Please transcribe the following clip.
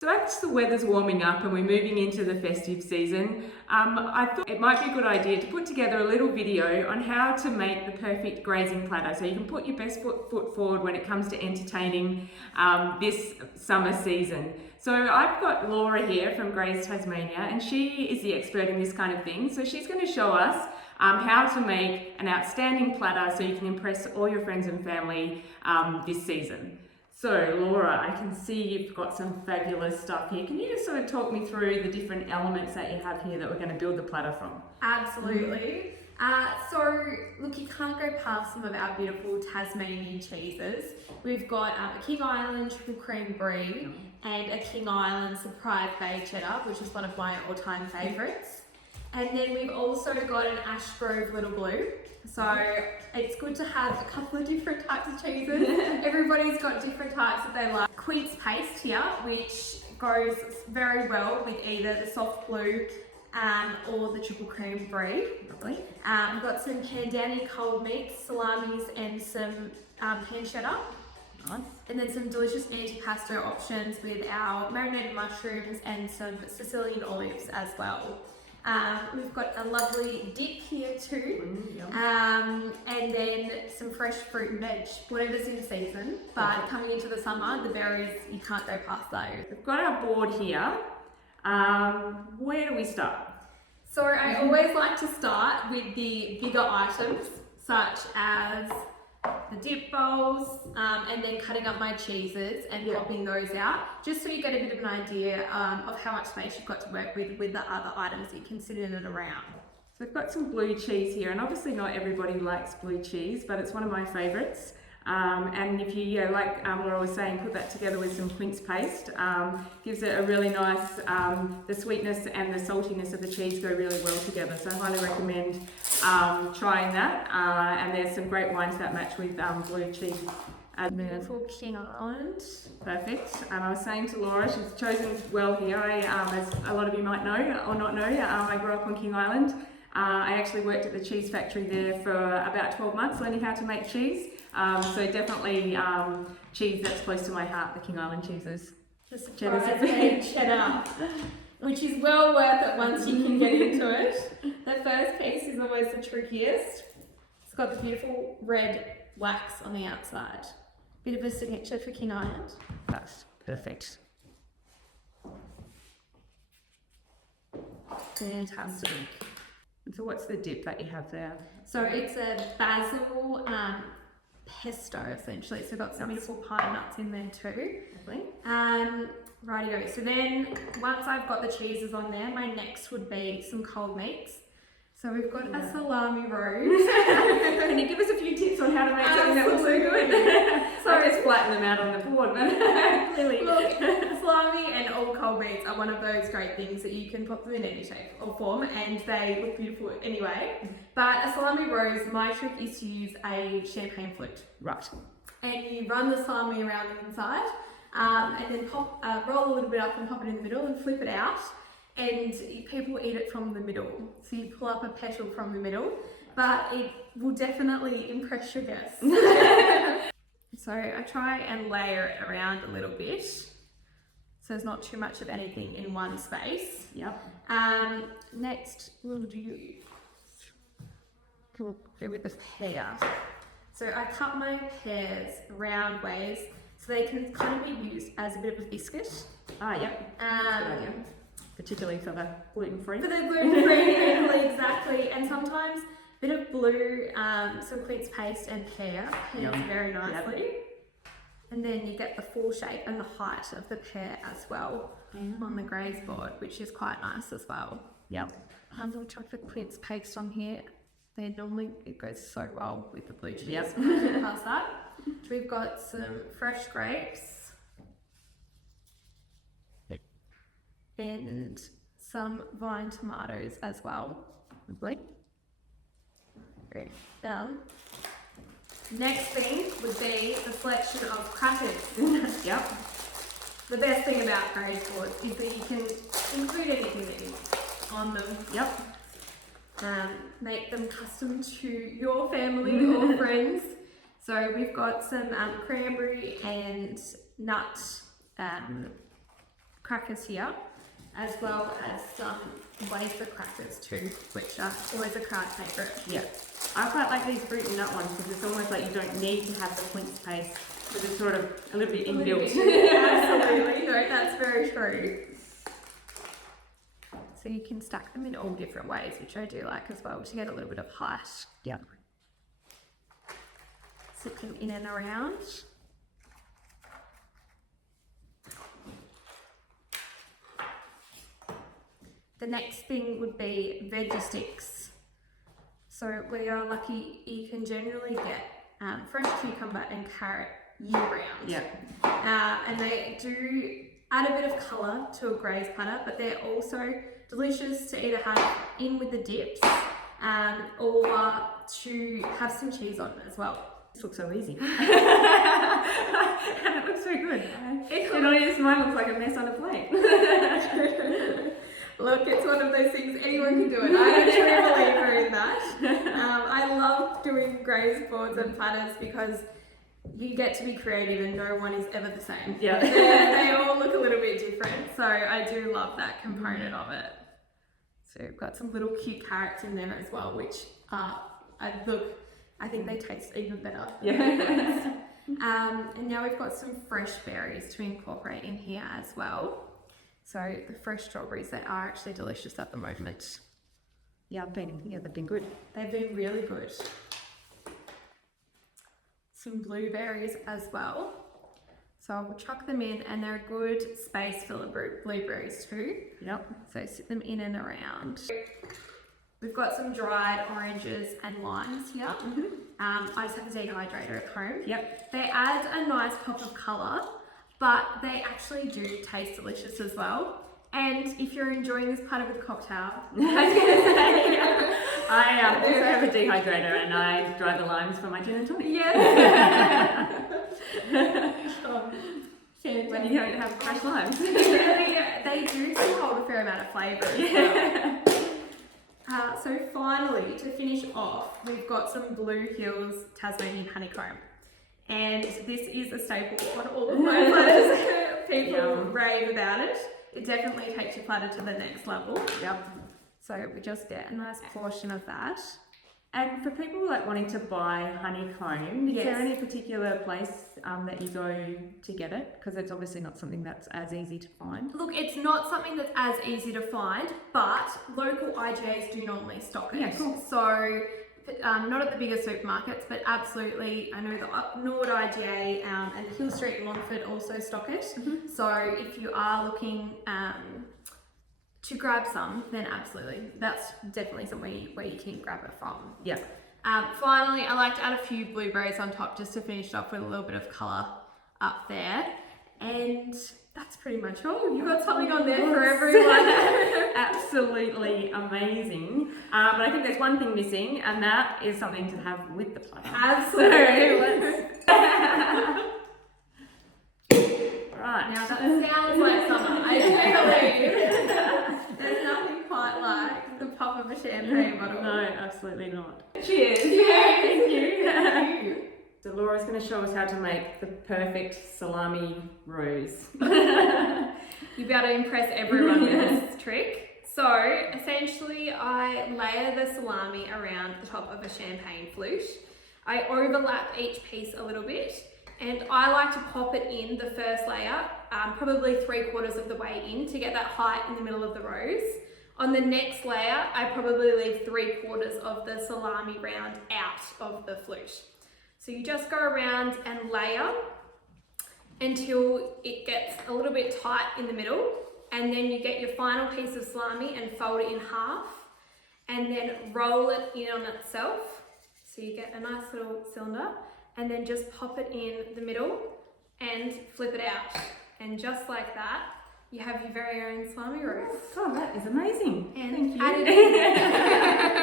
So as the weather's warming up and we're moving into the festive season, I thought it might be a good idea to put together a little video on how to make the perfect grazing platter, so you can put your best foot forward when it comes to entertaining this summer season. So I've got Laura here from Graze Tasmania, and she is the expert in this kind of thing. So she's going to show us how to make an outstanding platter so you can impress all your friends and family this season. So Laura, I can see you've got some fabulous stuff here. Can you just sort of talk me through the different elements that you have here that we're going to build the platter from? Absolutely. So look, you can't go past some of our beautiful Tasmanian cheeses. We've got a King Island triple cream brie and a King Island surprise bay cheddar, which is one of my all-time favourites. And then we've also got an Ashgrove Little Blue. So it's good to have a couple of different types of cheeses. Everybody's got different types that they like. Quince paste here, which goes very well with either the soft blue or the triple cream brie. Lovely. We've got some Candani cold meats, salamis, and some pan cheddar. Nice. And then some delicious antipasto options with our marinated mushrooms and some Sicilian olives as well. We've got a lovely dip here too, and then some fresh fruit and veg, whatever's in season. But coming into the summer, the berries, you can't go past those. We've got our board here. Where do we start? So I always like to start with the bigger items, such as the dip bowls, and then cutting up my cheeses and popping those out, just so you get a bit of an idea of how much space you've got to work with the other items that you can sit in and around. So we've got some blue cheese here, and obviously not everybody likes blue cheese, but it's one of my favourites. And if you, like Laura was saying, put that together with some quince paste, gives it a really nice, the sweetness and the saltiness of the cheese go really well together. So I highly recommend trying that. And there's some great wines that match with blue cheese. Beautiful King Island. Perfect. And I was saying to Laura, she's chosen well here. As a lot of you might know or not know, I grew up on King Island. I actually worked at the cheese factory there for about 12 months, learning how to make cheese. So definitely cheese that's close to my heart, the King Island cheeses. The surprise cheddar, which is well worth it once you can get into it. The first piece is always the trickiest. It's got the beautiful red wax on the outside. Bit of a signature for King Island. That's perfect. Fantastic. So what's the dip that you have there? So it's a basil pesto essentially. So got some beautiful pine nuts in there too. Lovely. Rightio. So then once I've got the cheeses on there, my next would be some cold meats. So we've got a salami roast. Can you give us a few tips on how to make something that looks so good? So I just flatten them out on the board, but clearly. Look, salami and all cold meats are one of those great things that you can put them in any shape or form, and they look beautiful anyway. But a salami roast, my trick is to use a champagne flute. Right. And you run the salami around the inside, and then roll a little bit up and pop it in the middle and flip it out. And people eat it from the middle. So you pull up a petal from the middle, but it will definitely impress your guests. So I try and layer it around a little bit, so there's not too much of anything in one space. Yep. Next, we'll do with the pear. So I cut my pears round ways so they can kind of be used as a bit of a biscuit. Yep. Good idea. Particularly for the gluten-free. For the gluten-free, exactly. And sometimes a bit of blue, some quince paste and pear pairs very nicely. Yep. And then you get the full shape and the height of the pear as well on the graze board, which is quite nice as well. Yep. I'll chuck the quince paste on here. It goes so well with the blue cheese. Yep. Past that, we've got some fresh grapes. And some vine tomatoes as well. Lovely. Great. Next thing would be the selection of crackers. Yep. The best thing about graze boards is that you can include anything that you want on them. Yep. Make them custom to your family or friends. So we've got some cranberry and nut crackers here, as well as some wafer crackers too, which are always a crowd favourite. Yeah. I quite like these fruit and nut ones because it's almost like you don't need to have the quince paste because it's sort of a little bit inbuilt. Absolutely, no, that's very true. So you can stack them in all different ways, which I do like as well to get a little bit of height. Yeah. Sit them in and around. The next thing would be veggie sticks. So we are lucky you can generally get fresh cucumber and carrot year round. Yeah. And they do add a bit of colour to a graze platter, but they're also delicious to either have in with the dips or to have some cheese on as well. This looks so easy. And it looks so good. And all your smile looks like a mess on a plate. Look, it's one of those things, anyone can do it. I'm a true believer in that. I love doing graze boards and platters because you get to be creative and no one is ever the same. Yeah. They all look a little bit different. So I do love that component of it. So we've got some little cute carrots in there as well, which I think they taste even better. Yeah. And now we've got some fresh berries to incorporate in here as well. So the fresh strawberries, they are actually delicious at the moment. Yeah, they've been good. They've been really good. Some blueberries as well. So I'll chuck them in, and they're a good space filler blueberries too. Yep. So sit them in and around. We've got some dried oranges and limes here. Mm-hmm. I just have a dehydrator at home. Yep. They add a nice pop of colour, but they actually do taste delicious as well. And if you're enjoying this platter with a cocktail, I also have a dehydrator and I dry the limes for my gin and tonic. yeah. When you don't have fresh limes. They do still hold a fair amount of flavour as well. So finally, to finish off, we've got some Blue Hills Tasmanian honeycomb. And this is a staple on all of my platters. People rave about it. It definitely takes your platter to the next level. Yep. So we just get a nice portion of that. And for people like wanting to buy honeycomb, is Yes. there any particular place that you go to get it? Because it's obviously not something that's as easy to find. Look, it's not something that's as easy to find, but local IGAs do normally stock it. Yeah, cool. So not at the bigger supermarkets, but absolutely, I know the Nord IGA and Hill Street in Longford also stock it. Mm-hmm. So if you are looking to grab some, then absolutely, that's definitely somewhere where you can grab it from. Yeah. Finally, I like to add a few blueberries on top just to finish it off with a little bit of colour up there. And that's pretty much all. You've got something on there for everyone. Absolutely amazing. But I think there's one thing missing, and that is something to have with the platter. Absolutely. Right. Now that sounds like summer. I do believe. There's nothing quite like the pop of a champagne bottle. No, absolutely not. Cheers. Thank you. Thank you. So Laura's going to show us how to make the perfect salami rose. You'll be able to impress everyone with this trick. So essentially I layer the salami around the top of a champagne flute. I overlap each piece a little bit, and I like to pop it in the first layer, probably 3/4 of the way in to get that height in the middle of the rose. On the next layer, I probably leave 3/4 of the salami round out of the flute. So you just go around and layer until it gets a little bit tight in the middle, and then you get your final piece of salami and fold it in half, and then roll it in on itself. So you get a nice little cylinder, and then just pop it in the middle and flip it out. And just like that, you have your very own salami rose. Oh, that is amazing. And Thank you. add it in.